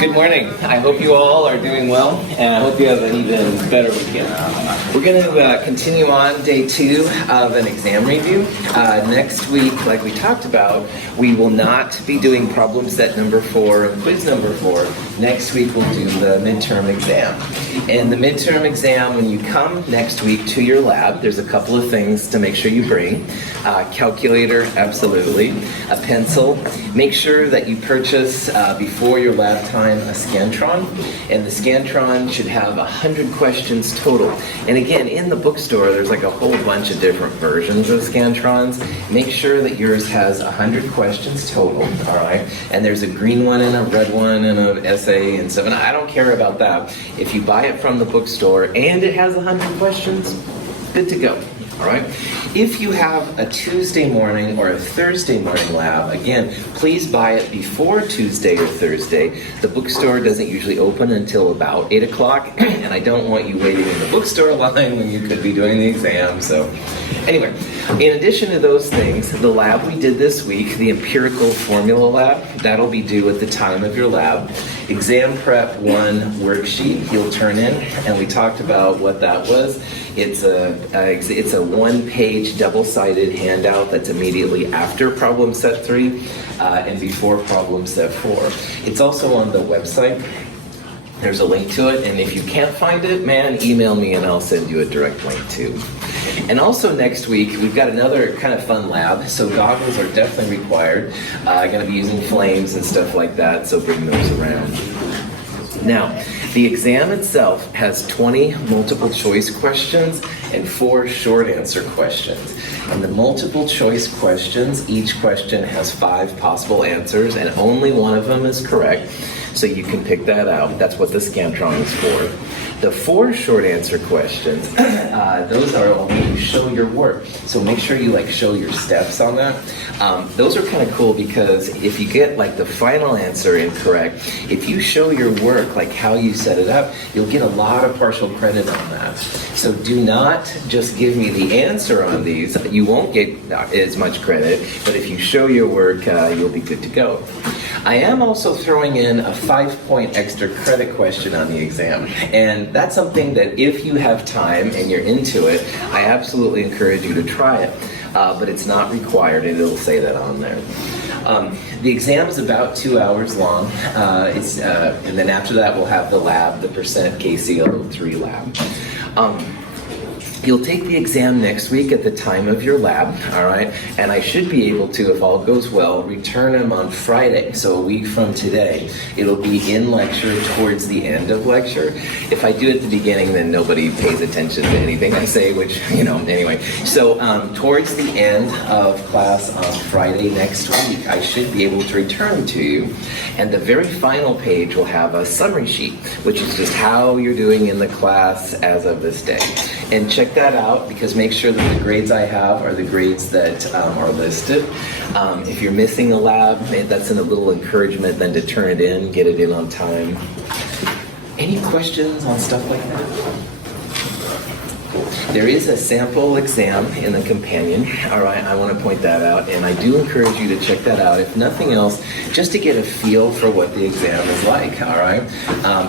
Good morning. I hope you all are doing well, and I hope you have an even better weekend. We're going to continue on day 2 of an exam review. Next week, like we talked about, we will not be doing problem set number 4 and quiz number 4. Next week, we'll do the midterm exam. And the midterm exam, when you come next week to your lab, there's a couple of things to make sure you bring. Calculator, absolutely. A pencil. Make sure that you purchase before your lab time a Scantron, and the Scantron should have 100 questions total. And again, in the bookstore, there's like a whole bunch of different versions of Scantrons. Make sure that yours has 100 questions total, all right? And there's a green one and a red one and an essay and stuff, and I don't care about that. If you buy it from the bookstore and it has 100 questions, good to go. All right. If you have a Tuesday morning or a Thursday morning lab, again, please buy it before Tuesday or Thursday. The bookstore doesn't usually open until about 8 o'clock, and I don't want you waiting in the bookstore line when you could be doing the exam. So anyway, in addition to those things, the lab we did this week, the Empirical Formula Lab, that'll be due at the time of your lab. Exam Prep 1 worksheet you'll turn in, and we talked about what that was. It's a one-page double-sided handout that's immediately after problem set 3 and before problem set 4. It's also on the website. There's a link to it, and if you can't find it, man, email me and I'll send you a direct link too. And also next week, we've got another kind of fun lab, so goggles are definitely required. I'm going to be using flames and stuff like that, so bring those around. Now, the exam itself has 20 multiple choice questions and 4 short answer questions. And the multiple choice questions, each question has 5 possible answers, and only one of them is correct. So you can pick that out. That's what the Scantron is for. The 4 short answer questions, those are only you show your work. So make sure you show your steps on that. Those are kind of cool because if you get the final answer incorrect, if you show your work, how you set it up, you'll get a lot of partial credit on that. So do not just give me the answer on these. You won't get as much credit, but if you show your work, you'll be good to go. I am also throwing in a 5-point extra credit question on the exam, and that's something that if you have time and you're into it, I absolutely encourage you to try it, but it's not required, and it'll say that on there. The exam is about 2 hours long, and then after that we'll have the lab, the percent KCO3 lab. You'll take the exam next week at the time of your lab, all right? And I should be able to, if all goes well, return them on Friday, so a week from today. It'll be in lecture towards the end of lecture. If I do it at the beginning, then nobody pays attention to anything I say, which, anyway. So towards the end of class on Friday next week, I should be able to return to you. And the very final page will have a summary sheet, which is just how you're doing in the class as of this day. And check that out, because make sure that the grades I have are the grades that are listed. If you're missing a lab, that's a little encouragement then to turn it in, get it in on time. Any questions on stuff like that? There is a sample exam in the companion, all right, I want to point that out, and I do encourage you to check that out, if nothing else, just to get a feel for what the exam is like, all right?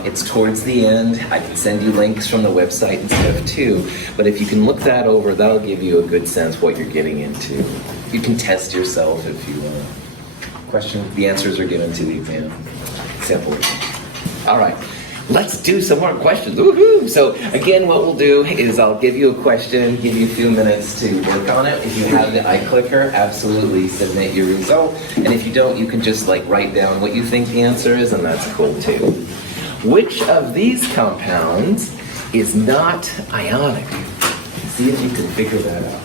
It's towards the end. I can send you links from the website and stuff too, but if you can look that over, that'll give you a good sense what you're getting into. You can test yourself if you question. The answers are given to the exam. Sample exam. All right. Let's do some more questions. Woohoo! So again, what we'll do is I'll give you a question, give you a few minutes to work on it. If you have the iClicker, absolutely submit your result. And if you don't, you can just write down what you think the answer is, and that's cool too. Which of these compounds is not ionic? See if you can figure that out.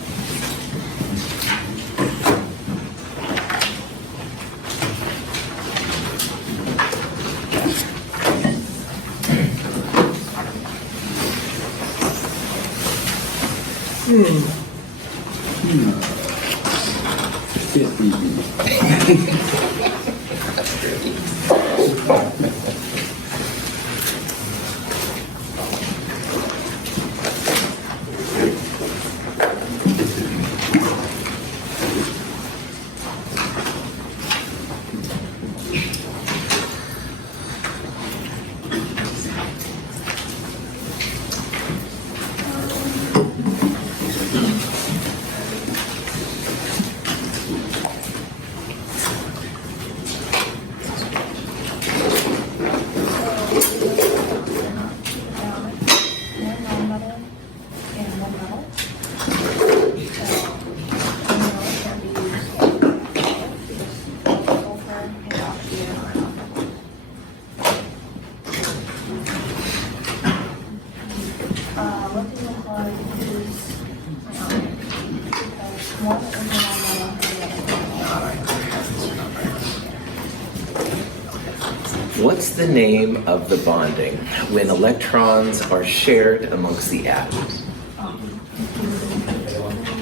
What's the name of the bonding when electrons are shared amongst the atoms?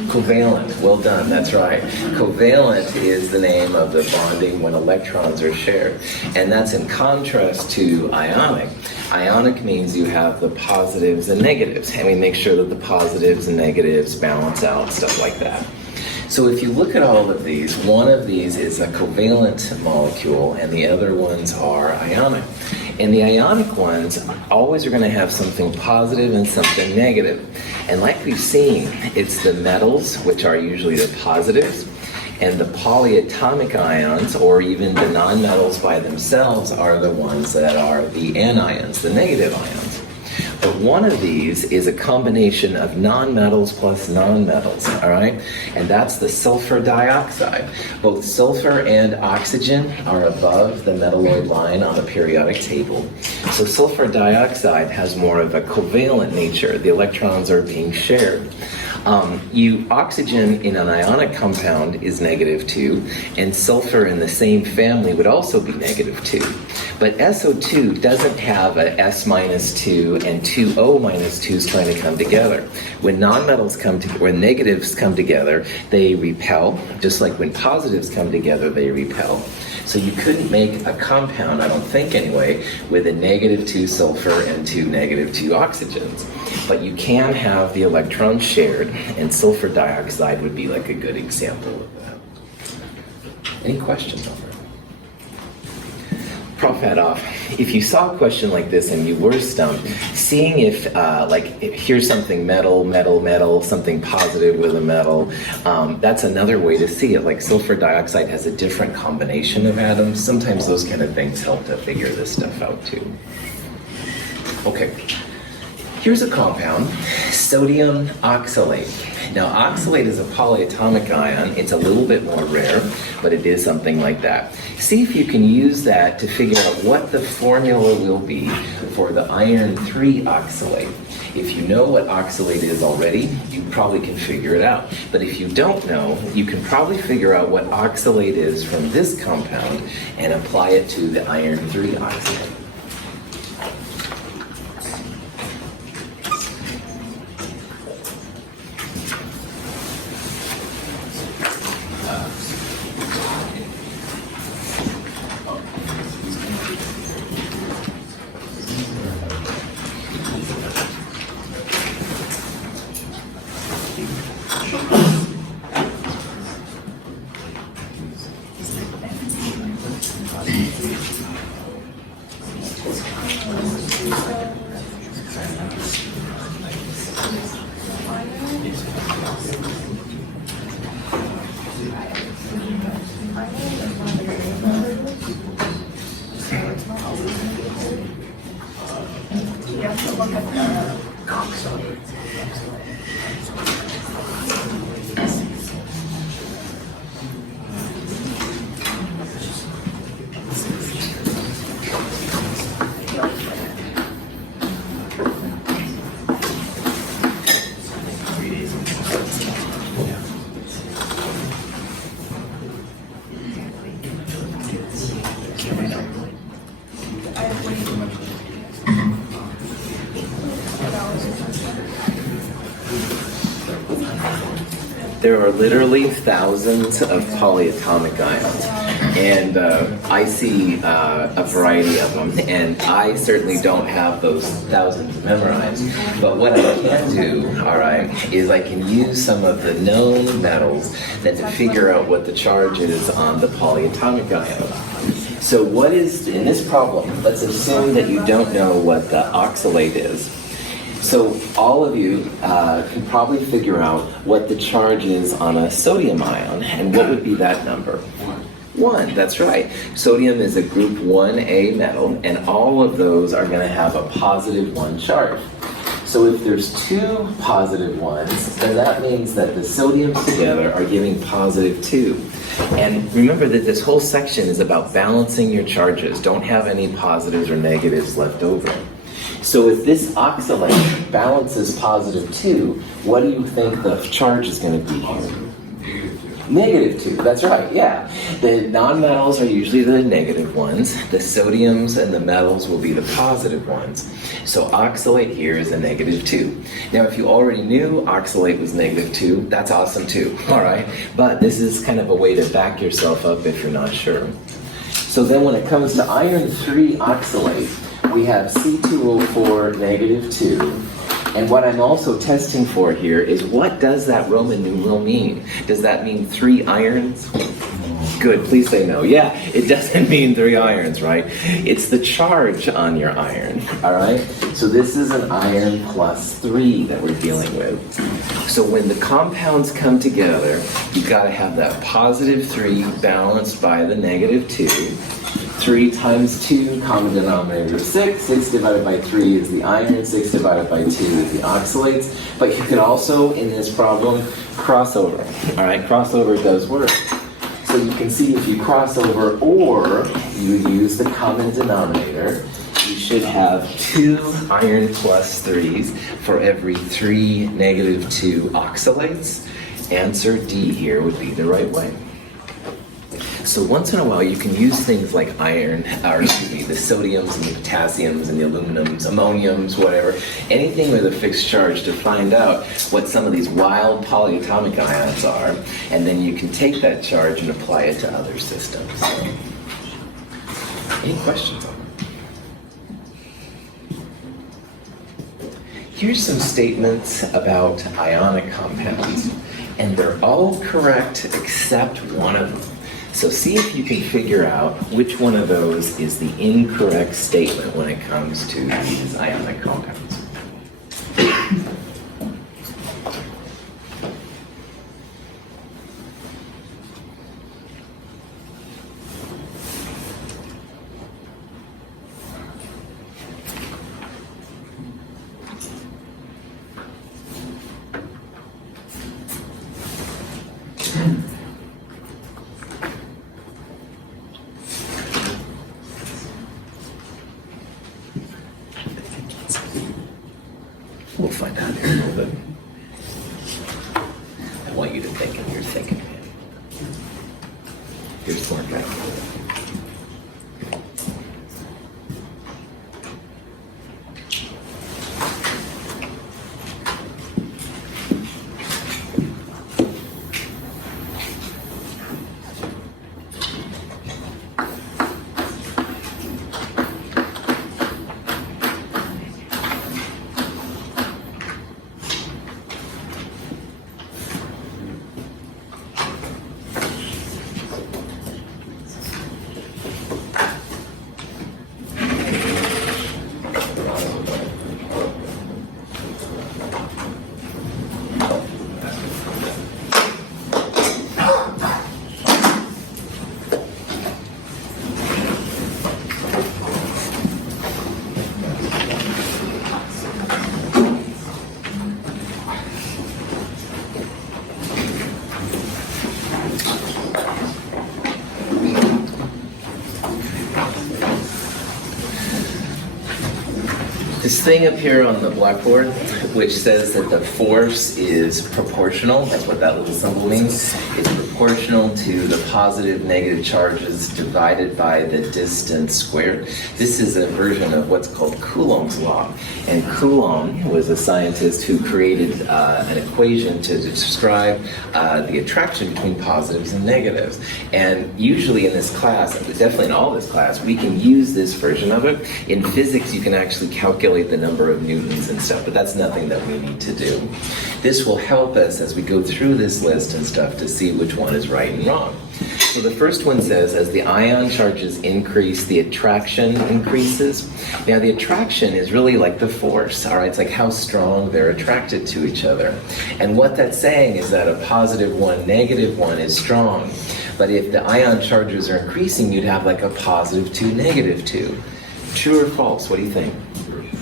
Covalent. Well done. That's right. Covalent is the name of the bonding when electrons are shared. And that's in contrast to ionic. Ionic means you have the positives and negatives, and we make sure that the positives and negatives balance out, stuff like that. So if you look at all of these, one of these is a covalent molecule and the other ones are ionic. And the ionic ones always are going to have something positive and something negative. And like we've seen, it's the metals, which are usually the positives, and the polyatomic ions, or even the nonmetals by themselves, are the ones that are the anions, the negative ions. But one of these is a combination of nonmetals plus nonmetals, all right? And that's the sulfur dioxide. Both sulfur and oxygen are above the metalloid line on a periodic table. So sulfur dioxide has more of a covalent nature. The electrons are being shared. Oxygen in an ionic compound is -2, and sulfur in the same family would also be -2. But SO2 doesn't have a S-2 and two O-2s trying to come together. When nonmetals come together, when negatives come together, they repel, just like when positives come together, they repel. So you couldn't make a compound, I don't think anyway, with a -2 sulfur and two -2 oxygens. But you can have the electrons shared, and sulfur dioxide would be like a good example of that. Any questions on that? Prof Hadoff, if you saw a question like this and you were stumped, seeing if here's something metal, something positive with a metal, that's another way to see it. Like sulfur dioxide has a different combination of atoms. Sometimes those kind of things help to figure this stuff out too. Okay, here's a compound, sodium oxalate. Now, oxalate is a polyatomic ion. It's a little bit more rare, but it is something like that. See if you can use that to figure out what the formula will be for the iron 3 oxalate. If you know what oxalate is already, you probably can figure it out. But if you don't know, you can probably figure out what oxalate is from this compound and apply it to the iron 3 oxalate. There are literally thousands of polyatomic ions, and I see a variety of them, and I certainly don't have those thousands memorized, but what I can do, all right, is I can use some of the known metals then to figure out what the charge is on the polyatomic ion. So what is, in this problem, let's assume that you don't know what the oxalate is. So all of you can probably figure out what the charge is on a sodium ion, and what would be that number? 1, that's right. Sodium is a group 1A metal, and all of those are going to have a positive 1 charge. So if there's 2 positive 1s, then that means that the sodiums together are giving positive 2. And remember that this whole section is about balancing your charges. Don't have any positives or negatives left over. So if this oxalate balances positive 2, what do you think the charge is going to be here? -2, that's right, yeah. The nonmetals are usually the negative ones. The sodiums and the metals will be the positive ones. So oxalate here is a -2. Now, if you already knew oxalate was -2, that's awesome too, all right? But this is kind of a way to back yourself up if you're not sure. So then when it comes to iron 3 oxalate, we have C2O4 -2. And what I'm also testing for here is, what does that Roman numeral mean? Does that mean 3 irons? Good, please say no. Yeah, it doesn't mean 3 irons, right? It's the charge on your iron, all right? So this is an iron plus 3 that we're dealing with. So when the compounds come together, you've got to have that positive 3 balanced by the -2. 3 times 2, common denominator is 6. 6 divided by 3 is the iron. 6 divided by 2 is the oxalates. But you can also, in this problem, cross over. All right, crossover does work. So you can see if you cross over or you use the common denominator, you should have 2 iron plus 3s for every 3 -2 oxalates. Answer D here would be the right way. So once in a while, you can use things like iron, or excuse me, the sodiums and the potassiums and the aluminums, ammoniums, whatever, anything with a fixed charge to find out what some of these wild polyatomic ions are, and then you can take that charge and apply it to other systems. Any questions on that? Here's some statements about ionic compounds, and they're all correct except one of them. So see if you can figure out which one of those is the incorrect statement when it comes to these ionic compounds. We'll find out here in a little bit. I want you to think and you're thinking. Here's more back. This thing up here on the blackboard, which says that the force is proportional, that's what that little symbol means. It's proportional to the positive, negative charges divided by the distance squared. This is a version of what's called Coulomb's law. And Coulomb was a scientist who created an equation to describe the attraction between positives and negatives. And usually in this class, definitely in all this class, we can use this version of it. In physics, you can actually calculate the number of newtons and stuff, but that's nothing that we need to do. This will help us as we go through this list and stuff to see which one is right and wrong. So the first one says, as the ion charges increase, the attraction increases. Now the attraction is really like the force, all right? It's like how strong they're attracted to each other. And what that's saying is that a positive one, negative one is strong. But if the ion charges are increasing, you'd have like a positive 2, negative 2. True or false? What do you think?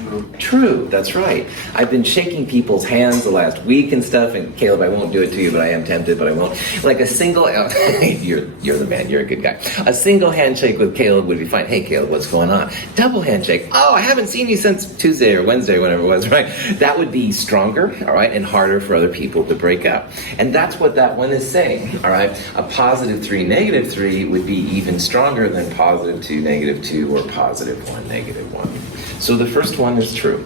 true. True, that's right. I've been shaking people's hands the last week and stuff, and Caleb, I won't do it to you, but I am tempted, but I won't. Like a single, you're the man, you're a good guy. A single handshake with Caleb would be fine. Hey Caleb, what's going on? Double handshake. Oh, I haven't seen you since Tuesday or Wednesday, whatever it was, right? That would be stronger, all right, and harder for other people to break up. And that's what that one is saying, all right? A positive 3, negative 3 would be even stronger than positive 2, negative 2, or positive 1, negative 1. So the first one is true.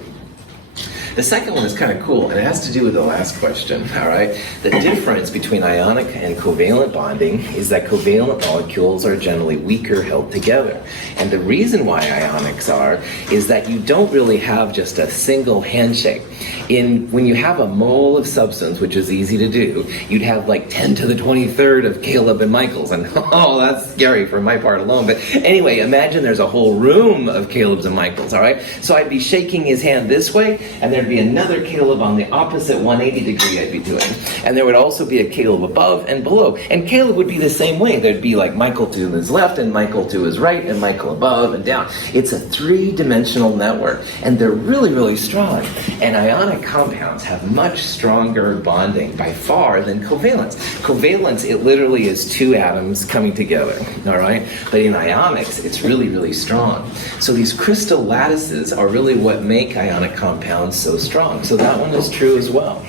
The second one is kind of cool, and it has to do with the last question, all right? The difference between ionic and covalent bonding is that covalent molecules are generally weaker held together. And the reason why ionics are is that you don't really have just a single handshake. When you have a mole of substance, which is easy to do, you'd have like 10 to the 23rd of Caleb and Michael's, and oh, that's scary for my part alone. But anyway, imagine there's a whole room of Caleb's and Michael's, all right? So I'd be shaking his hand this way, and there'd be another Caleb on the opposite 180 degree I'd be doing. And there would also be a Caleb above and below. And Caleb would be the same way. There'd be like Michael to his left, and Michael to his right, and Michael above and down. It's a 3-dimensional network, and they're really, really strong. And ionic compounds have much stronger bonding by far than covalence. Covalence, it literally is 2 atoms coming together, all right? But in ionics, it's really, really strong. So these crystal lattices are really what make ionic compounds so strong. So that one is true as well.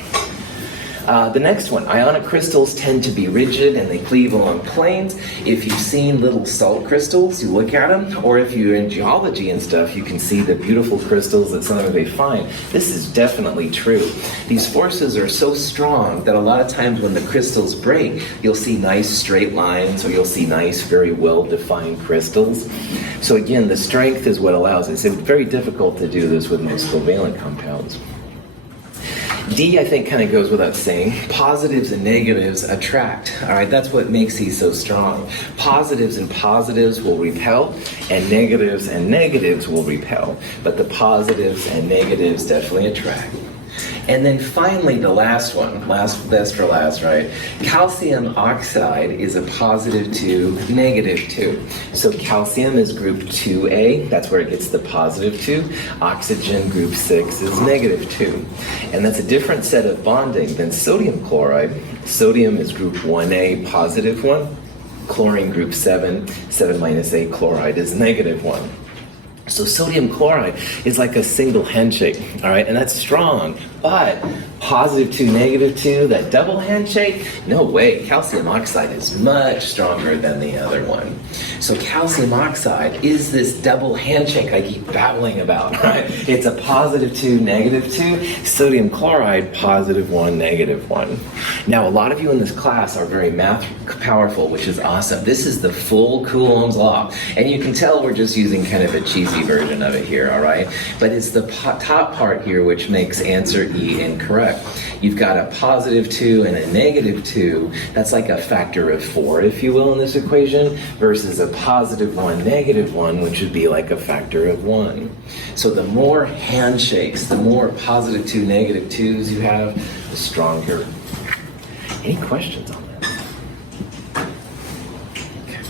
The next one, ionic crystals tend to be rigid and they cleave along planes. If you've seen little salt crystals, you look at them, or if you're in geology and stuff, you can see the beautiful crystals that sometimes they find. This is definitely true. These forces are so strong that a lot of times when the crystals break, you'll see nice straight lines, or you'll see nice, very well-defined crystals. So again, the strength is what allows it. It's very difficult to do this with most covalent compounds. D, I think, kind of goes without saying. Positives and negatives attract. All right, that's what makes these so strong. Positives and positives will repel, and negatives will repel. But the positives and negatives definitely attract. And then finally, the last one, best for last, right? Calcium oxide is a positive 2, negative 2. So calcium is group 2A, that's where it gets the positive 2. Oxygen, group 6, is negative 2. And that's a different set of bonding than sodium chloride. Sodium is group 1A, positive 1. Chlorine, group 7, 7 minus A chloride is negative 1. So sodium chloride is like a single handshake, all right? And that's strong, but positive 2, negative 2, that double handshake, no way. Calcium oxide is much stronger than the other one. So calcium oxide is this double handshake I keep babbling about, right? It's a positive 2, negative 2. Sodium chloride, positive 1, negative 1. Now, a lot of you in this class are very math powerful, which is awesome. This is the full Coulomb's law. And you can tell we're just using kind of a cheesy version of it here, all right? But it's the top part here which makes answer E incorrect. You've got a positive 2 and a negative 2. That's like a factor of 4, if you will, in this equation, versus a positive 1, negative 1, which would be like a factor of 1. So the more handshakes, the more positive 2, negative 2s you have, the stronger. Any questions on that? Okay.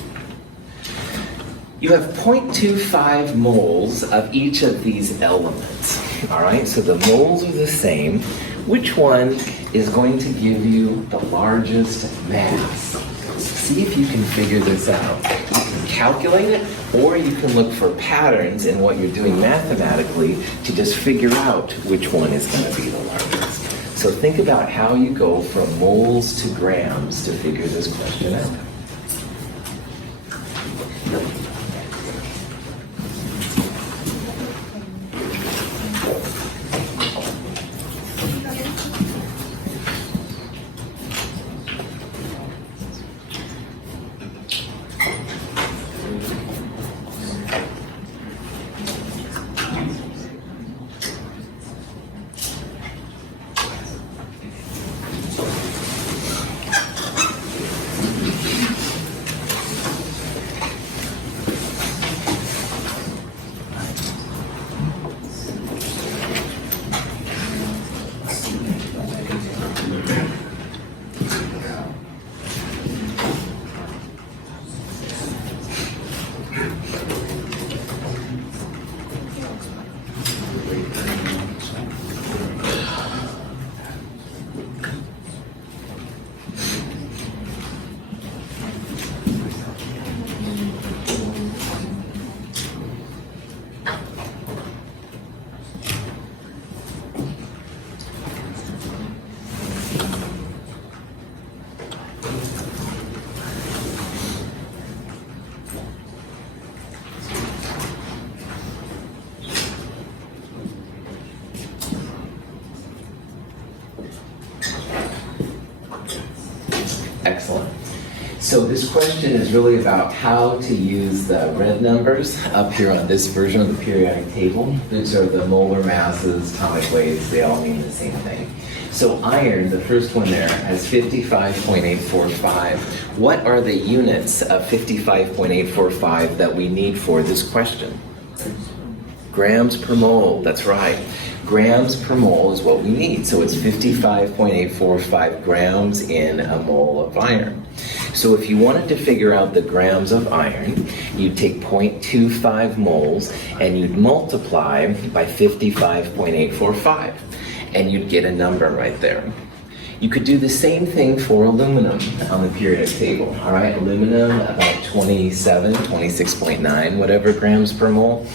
You have 0.25 moles of each of these elements. All right, so the moles are the same. Which one is going to give you the largest mass? See if you can figure this out. You can calculate it, or you can look for patterns in what you're doing mathematically to just figure out which one is going to be the largest. So think about how you go from moles to grams to figure this question out. Excellent. So this question is really about how to use the red numbers up here on this version of the periodic table. These are the molar masses, atomic weights, they all mean the same thing. So iron, the first one there, has 55.845. What are the units of 55.845 that we need for this question? Grams per mole, that's right. Grams per mole is what we need. So it's 55.845 grams in a mole of iron. So if you wanted to figure out the grams of iron, you'd take 0.25 moles and you'd multiply by 55.845, and you'd get a number right there. You could do the same thing for aluminum on the periodic table. All right, aluminum about 26.9, whatever grams per mole.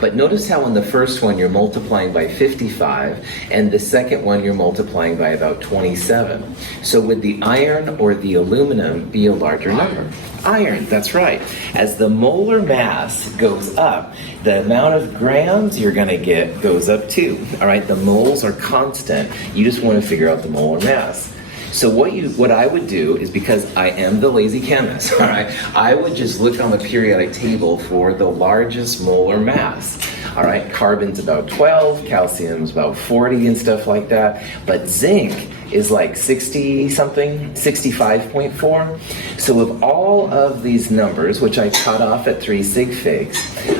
But notice how in the first one you're multiplying by 55, and the second one you're multiplying by about 27. So would the iron or the aluminum be a larger number? Iron, that's right. As the molar mass goes up, the amount of grams you're going to get goes up too. All right, the moles are constant. You just want to figure out the molar mass. So what I would do is, because I am the lazy chemist, all right, I would just look on the periodic table for the largest molar mass. All right, carbon's about 12, calcium's about 40 and stuff like that, but zinc is like 60 something, 65.4. So of all of these numbers, which I cut off at 3 sig figs,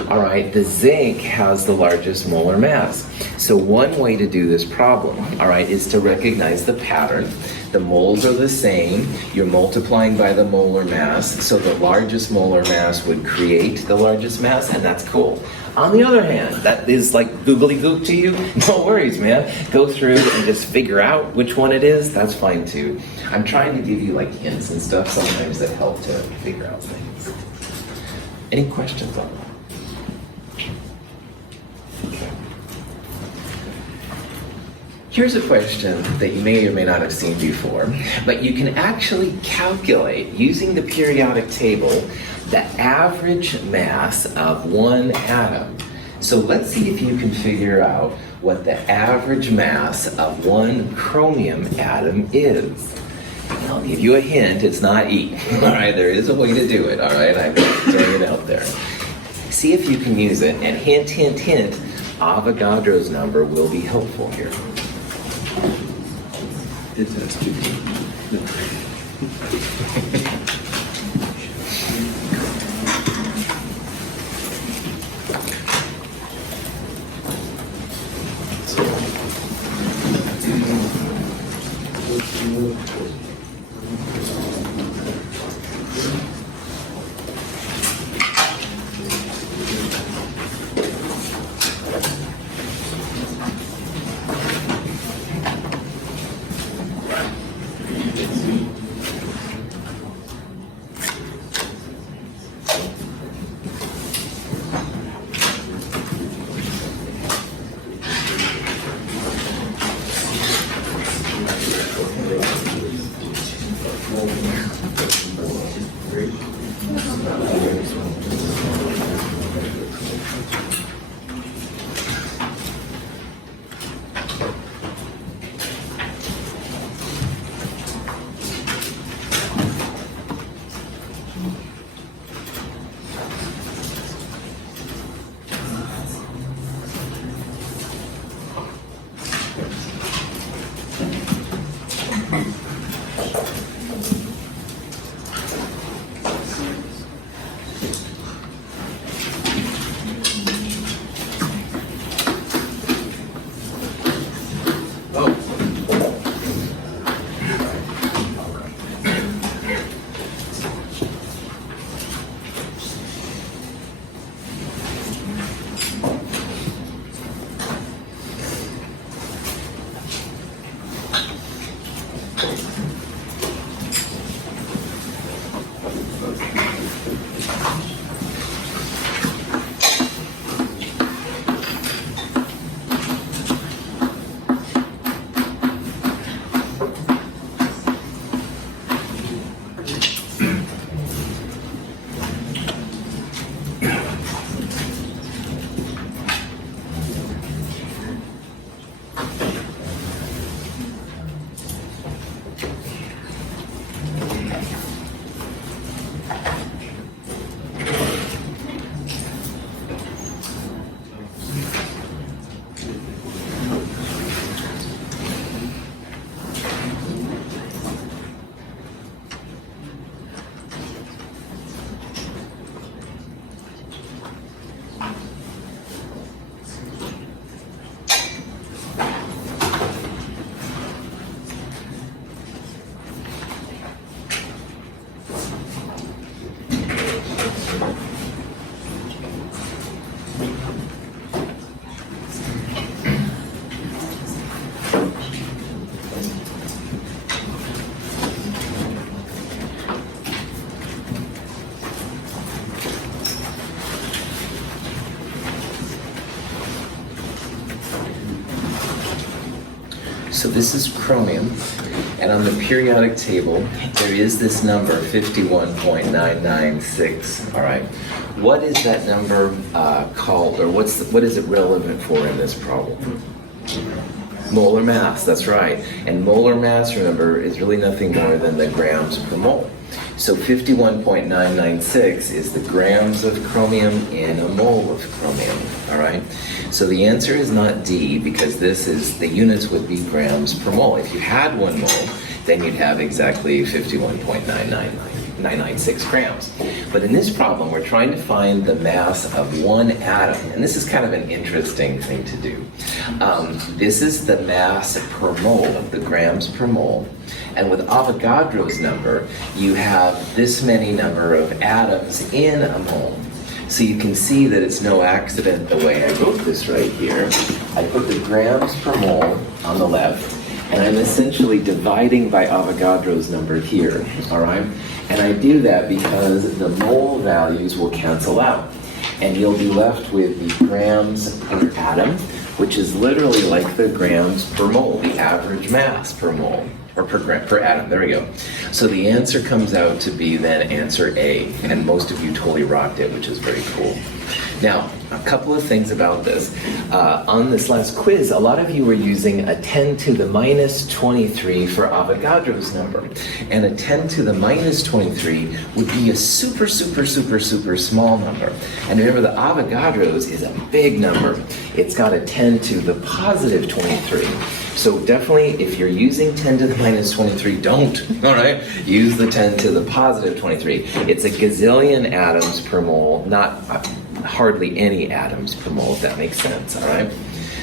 all right, the zinc has the largest molar mass. So one way to do this problem, all right, is to recognize the pattern. The moles are the same. You're multiplying by the molar mass, so the largest molar mass would create the largest mass, and that's cool. On the other hand, that is like googly gook to you. No worries, man. Go through and just figure out which one it is. That's fine too. I'm trying to give you like hints and stuff sometimes that help to figure out things. Any questions on that? Here's a question that you may or may not have seen before, but you can actually calculate, using the periodic table, the average mass of one atom. So let's see if you can figure out what the average mass of one chromium atom is. And I'll give you a hint, it's not E. All right, there is a way to do it, all right? I'm throwing it out there. See if you can use it, and hint, hint, hint, Avogadro's number will be helpful here. It has to be. So this is chromium, and on the periodic table, there is this number, 51.996, all right? What is that number called, or what is it relevant for in this problem? Molar mass, that's right. And molar mass, remember, is really nothing more than the grams per mole. So 51.996 is the grams of chromium in a mole of chromium, all right? So the answer is not D, because this is, the units would be grams per mole. If you had 1 mole, then you'd have exactly 51.996 grams. But in this problem, we're trying to find the mass of 1 atom, and this is kind of an interesting thing to do. This is the mass per mole, the grams per mole. And with Avogadro's number, you have this many number of atoms in a mole. So you can see that it's no accident the way I wrote this right here. I put the grams per mole on the left, and I'm essentially dividing by Avogadro's number here, all right? And I do that because the mole values will cancel out, and you'll be left with the grams per atom, which is literally like the grams per mole, the average mass per mole, or per atom, there we go. So the answer comes out to be then answer A, and most of you totally rocked it, which is very cool. Now, a couple of things about this. On this last quiz, a lot of you were using a 10 to the minus 23 for Avogadro's number. And a 10 to the minus 23 would be a super, super, super, super small number. And remember, the Avogadro's is a big number. It's got a 10 to the positive 23. So definitely, if you're using 10 to the minus 23, don't, all right? Use the 10 to the positive 23. It's a gazillion atoms per mole, not hardly any atoms per mole, if that makes sense, all right?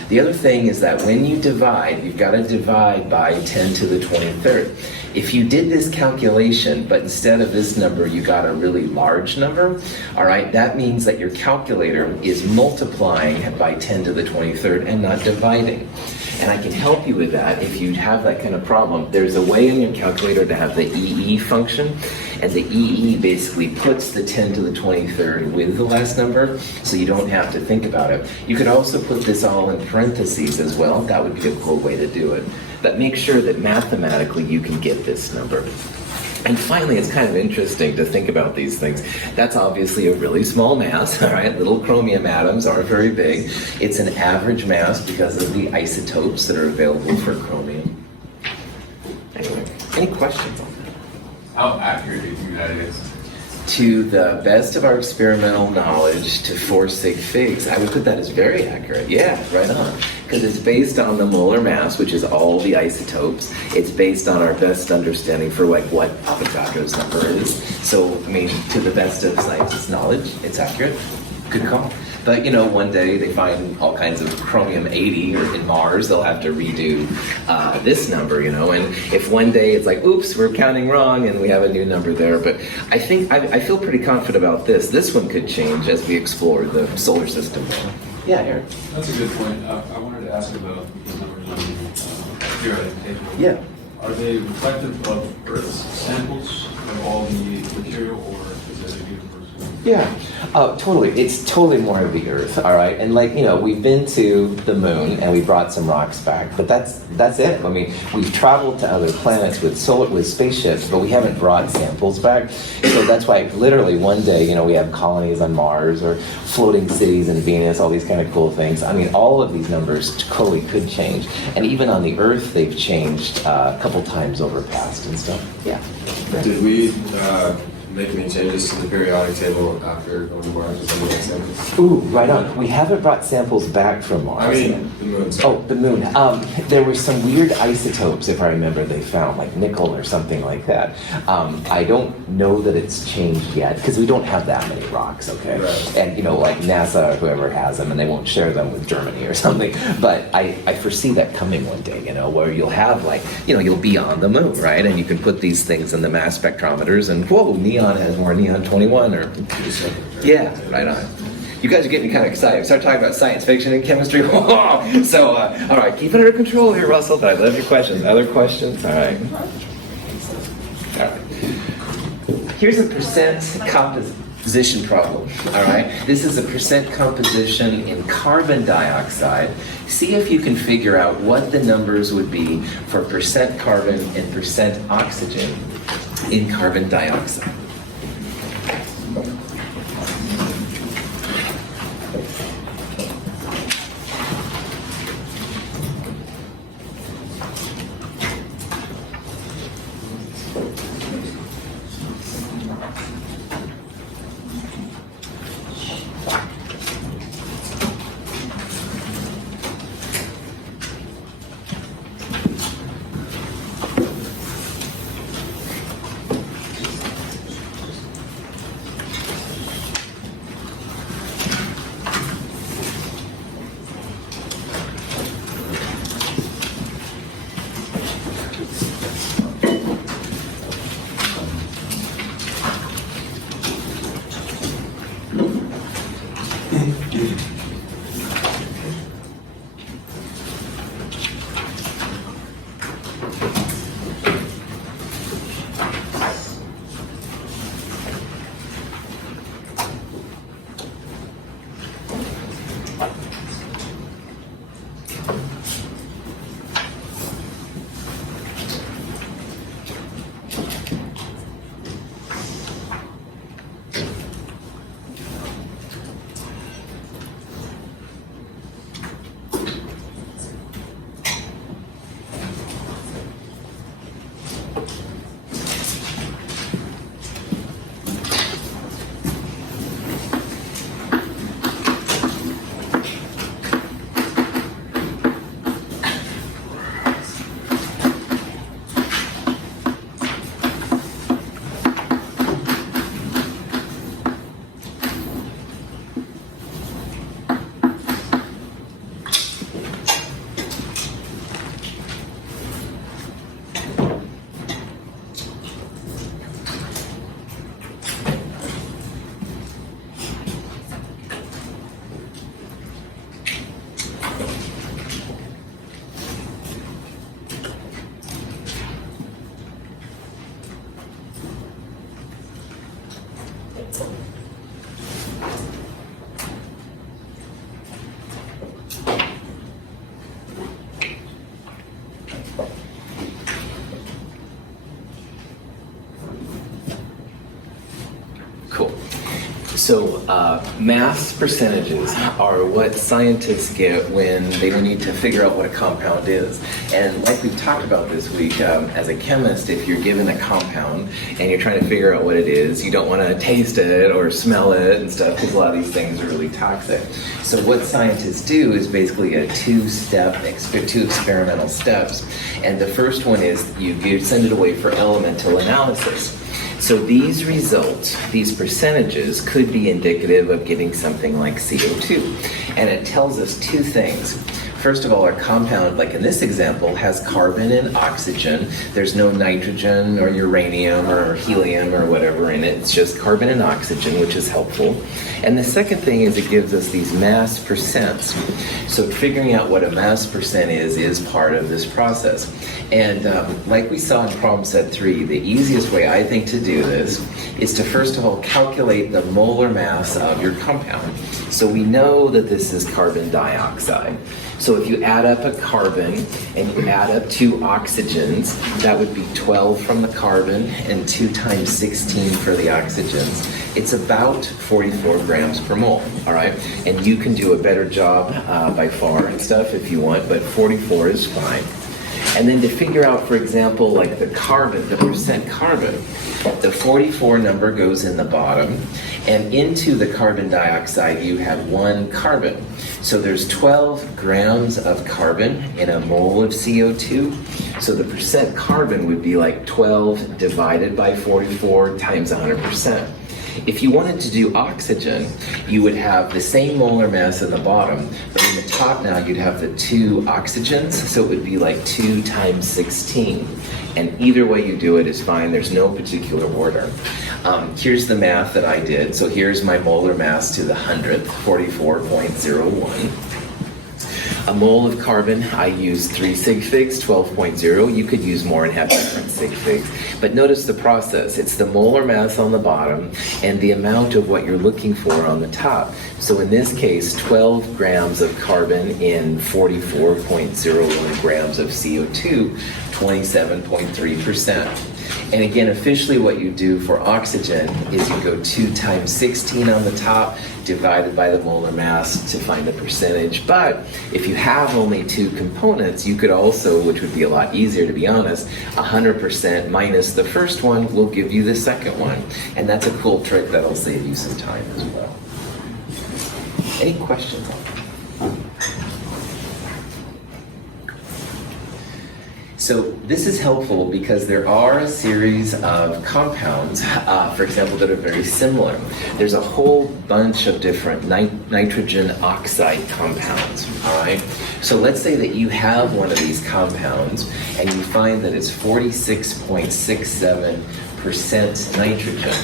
The other thing is that when you divide, you've got to divide by 10 to the 23rd. If you did this calculation, but instead of this number, you got a really large number, all right, that means that your calculator is multiplying by 10 to the 23rd and not dividing. And I can help you with that if you have that kind of problem. There's a way in your calculator to have the EE function, and the EE basically puts the 10 to the 23rd with the last number, so you don't have to think about it. You could also put this all in parentheses as well. That would be a cool way to do it. But make sure that mathematically you can get this number. And finally, it's kind of interesting to think about these things. That's obviously a really small mass, all right? Little chromium atoms aren't very big. It's an average mass because of the isotopes that are available for chromium. Anyway, any questions on that? How accurate do you think that is? To the best of our experimental knowledge, to 4 sig figs, I would put that as very accurate. Yeah, right on. Because it's based on the molar mass, which is all the isotopes. It's based on our best understanding for like what Avogadro's number is. So, I mean, to the best of scientists' knowledge, it's accurate. Good call. But, you know, one day they find all kinds of chromium-80 or in Mars, they'll have to redo this number, you know. And if one day it's like, oops, we're counting wrong and we have a new number there. But I think, I feel pretty confident about this. This one could change as we explore the solar system. Yeah, Eric? That's a good point. I wanted to ask about the numbers on the periodic table. Yeah. Are they reflective of Earth's samples of all the material, or is it a universal? Yeah, totally. It's totally more of the Earth, all right? And like, you know, we've been to the moon and we brought some rocks back, but that's it. I mean, we've traveled to other planets with spaceships, but we haven't brought samples back. So that's why literally one day, you know, we have colonies on Mars or floating cities in Venus, all these kind of cool things. I mean, all of these numbers totally could change. And even on the Earth, they've changed a couple times over past and stuff. Yeah. Did we make any changes to the periodic table after going to Mars with some of the samples? Ooh, right on. We haven't brought samples back from Mars. I mean, the moon. Sorry. Oh, the moon. There were some weird isotopes, if I remember, they found, like nickel or something like that. I don't know that it's changed yet, because we don't have that many rocks, okay? Right. And, you know, like NASA or whoever has them, and they won't share them with Germany or something. But I foresee that coming one day, you know, where you'll have, like, you know, you'll be on the moon, right? And you can put these things in the mass spectrometers, and whoa, neon has more neon 21, or... Yeah, right on. You guys are getting me kind of excited. Start talking about science fiction and chemistry. So, all right, keep it under control here, Russell. But I love your questions. Other questions? All right. All right. Here's a percent composite. composition problem, all right? This is a percent composition in carbon dioxide. See if you can figure out what the numbers would be for percent carbon and percent oxygen in carbon dioxide. Cool. So mass percentages are what scientists get when they need to figure out what a compound is. And like we've talked about this week, as a chemist, if you're given a compound and you're trying to figure out what it is, you don't want to taste it or smell it and stuff because a lot of these things are really toxic. So what scientists do is basically a two experimental steps. And the first one is you send it away for elemental analysis. So these results, these percentages, could be indicative of getting something like CO2. And it tells us two things. First of all, our compound, like in this example, has carbon and oxygen. There's no nitrogen or uranium or helium or whatever in it. It's just carbon and oxygen, which is helpful. And the second thing is it gives us these mass percents. So figuring out what a mass percent is part of this process. And like we saw in problem set 3, the easiest way I think to do this is to first of all calculate the molar mass of your compound. So we know that this is carbon dioxide. So if you add up a carbon and you add up 2 oxygens, that would be 12 from the carbon and 2 times 16 for the oxygens. It's about 44 grams per mole, all right? And you can do a better job by far and stuff if you want, but 44 is fine. And then to figure out, for example, like the carbon, the percent carbon, the 44 number goes in the bottom, and into the carbon dioxide you have 1 carbon. So there's 12 grams of carbon in a mole of CO2. So the percent carbon would be like 12 divided by 44 times 100%. If you wanted to do oxygen, you would have the same molar mass in the bottom, but in the top now you'd have the 2 oxygens, so it would be like 2 times 16. And either way you do it is fine, there's no particular order. Here's the math that I did. So here's my molar mass to the 100th, 44.01. A mole of carbon, I use 3 sig figs, 12.0. You could use more and have different sig figs. But notice the process. It's the molar mass on the bottom and the amount of what you're looking for on the top. So in this case, 12 grams of carbon in 44.01 grams of CO2, 27.3%. And again, officially what you do for oxygen is you go 2 times 16 on the top, divided by the molar mass to find the percentage. But if you have only 2 components, you could also, which would be a lot easier to be honest, 100% minus the first one will give you the second one. And that's a cool trick that'll save you some time as well. Any questions on that? So this is helpful because there are a series of compounds, for example, that are very similar. There's a whole bunch of different nitrogen oxide compounds, all right? So let's say that you have one of these compounds and you find that it's 46.67% nitrogen.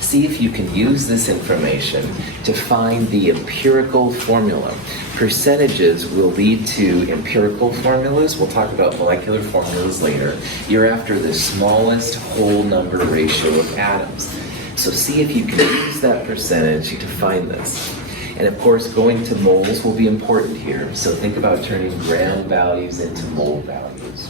See if you can use this information to find the empirical formula. Percentages will lead to empirical formulas. We'll talk about molecular formulas later. You're after the smallest whole number ratio of atoms. So see if you can use that percentage to find this. And of course, going to moles will be important here. So think about turning gram values into mole values.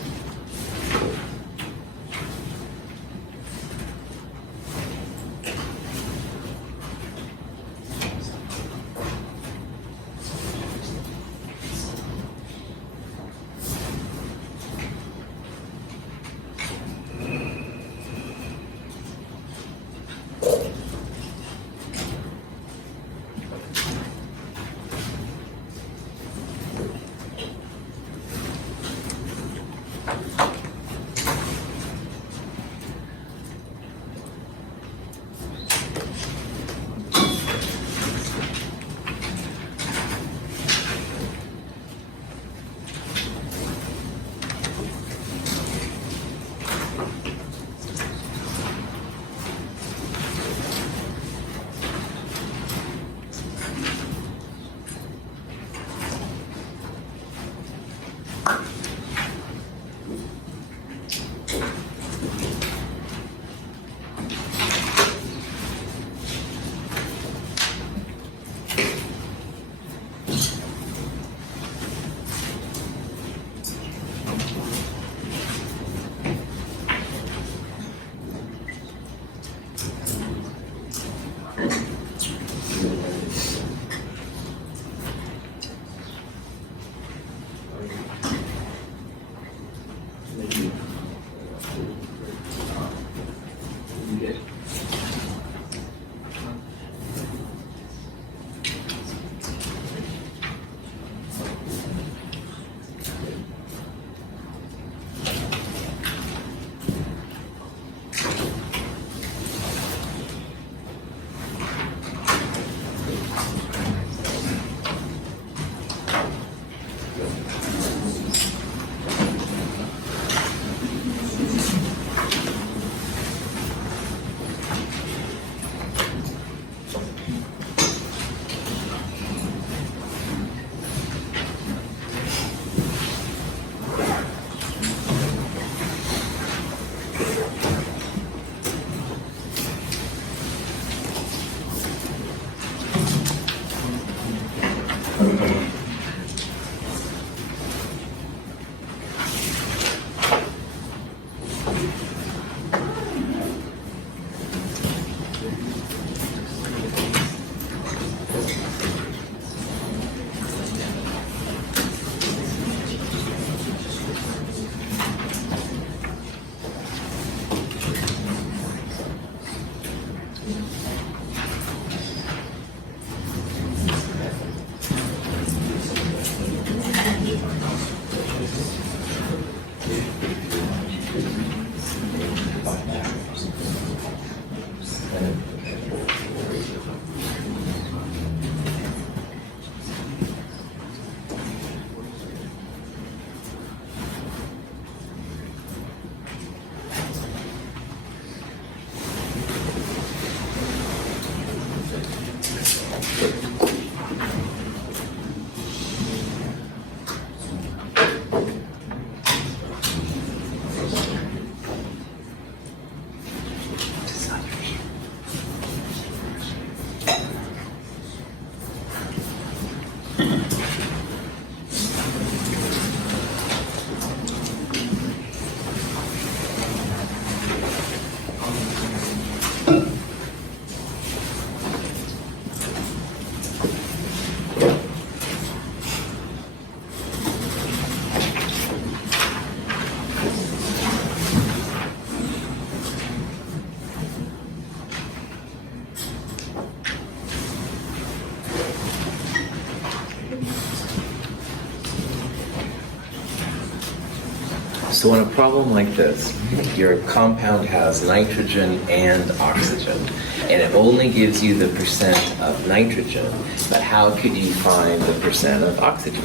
So in a problem like this, your compound has nitrogen and oxygen, and it only gives you the percent of nitrogen, but how could you find the percent of oxygen?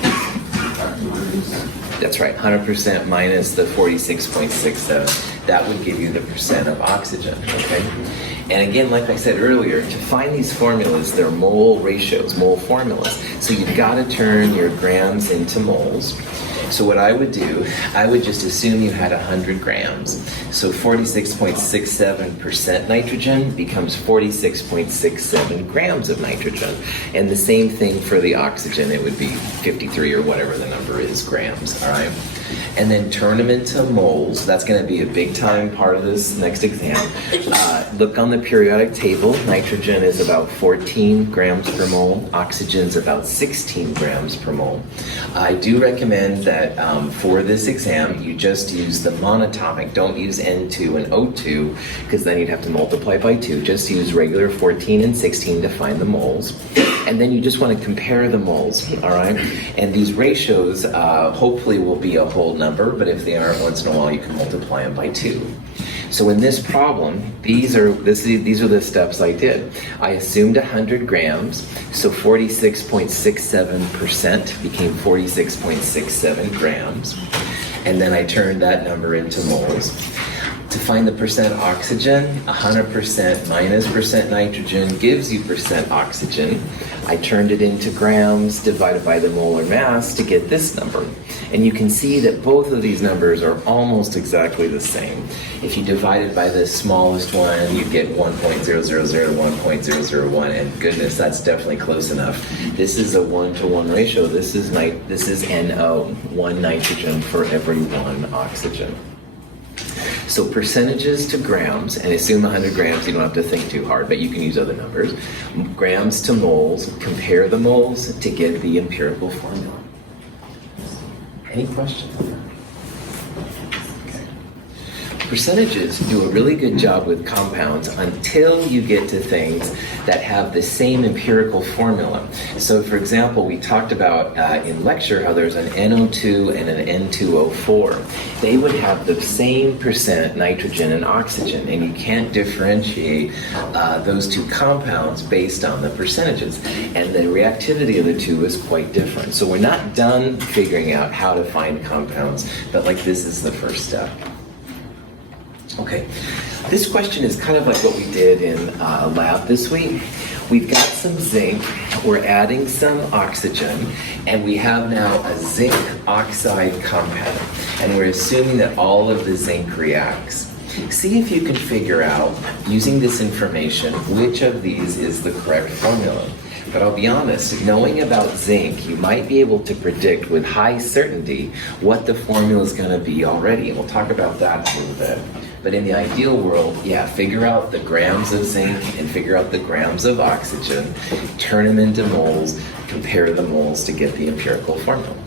That's right, 100% minus the 46.67. That would give you the percent of oxygen, okay? And again, like I said earlier, to find these formulas, they're mole ratios, mole formulas. So you've got to turn your grams into moles. So what I would do, I would just assume you had 100 grams. So 46.67% nitrogen becomes 46.67 grams of nitrogen. And the same thing for the oxygen, it would be 53 or whatever the number is, grams, all right? And then turn them into moles. That's going to be a big time part of this next exam. Look on the periodic table. Nitrogen is about 14 grams per mole. Oxygen's about 16 grams per mole. I do recommend that for this exam, you just use the monatomic. Don't use N2 and O2, because then you'd have to multiply by 2. Just use regular 14 and 16 to find the moles. And then you just want to compare the moles, all right? And these ratios hopefully will be a whole number, but if they aren't, once in a while you can multiply them by 2. So in this problem, these are the steps I did. I assumed 100 grams, so 46.67% became 46.67 grams. And then I turned that number into moles. To find the percent oxygen, 100% minus percent nitrogen gives you percent oxygen. I turned it into grams divided by the molar mass to get this number. And you can see that both of these numbers are almost exactly the same. If you divide it by the smallest one, you get 1.000 to 1.001, and goodness, that's definitely close enough. This is a 1-to-1 ratio. This is NO, 1 nitrogen for every 1 oxygen. So percentages to grams, and assume 100 grams, you don't have to think too hard, but you can use other numbers. Grams to moles, compare the moles to get the empirical formula. Any questions? Okay. Percentages do a really good job with compounds until you get to things that have the same empirical formula. So for example, we talked about in lecture how there's an NO2 and an N2O4. They would have the same percent nitrogen and oxygen, and you can't differentiate those two compounds based on the percentages. And the reactivity of the two is quite different. So we're not done figuring out how to find compounds, but like this is the first step. Okay, this question is kind of like what we did in lab this week. We've got some zinc, we're adding some oxygen, and we have now a zinc oxide compound. And we're assuming that all of the zinc reacts. See if you can figure out, using this information, which of these is the correct formula. But I'll be honest, knowing about zinc, you might be able to predict with high certainty what the formula is going to be already. And we'll talk about that in a little bit. But in the ideal world, yeah, figure out the grams of zinc and figure out the grams of oxygen, turn them into moles, compare the moles to get the empirical formula.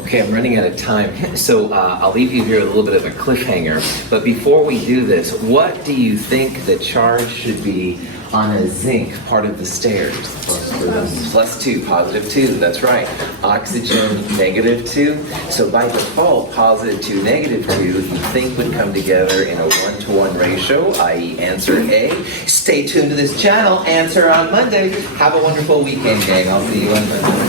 Okay, I'm running out of time, so I'll leave you here with a little bit of a cliffhanger. But before we do this, what do you think the charge should be on a zinc part of the stairs? +2, +2, that's right. Oxygen, -2. So by default, +2, -2, you think would come together in a 1-to-1 ratio, i.e. answer A. Stay tuned to this channel, answer on Monday. Have a wonderful weekend, gang. I'll see you on Monday.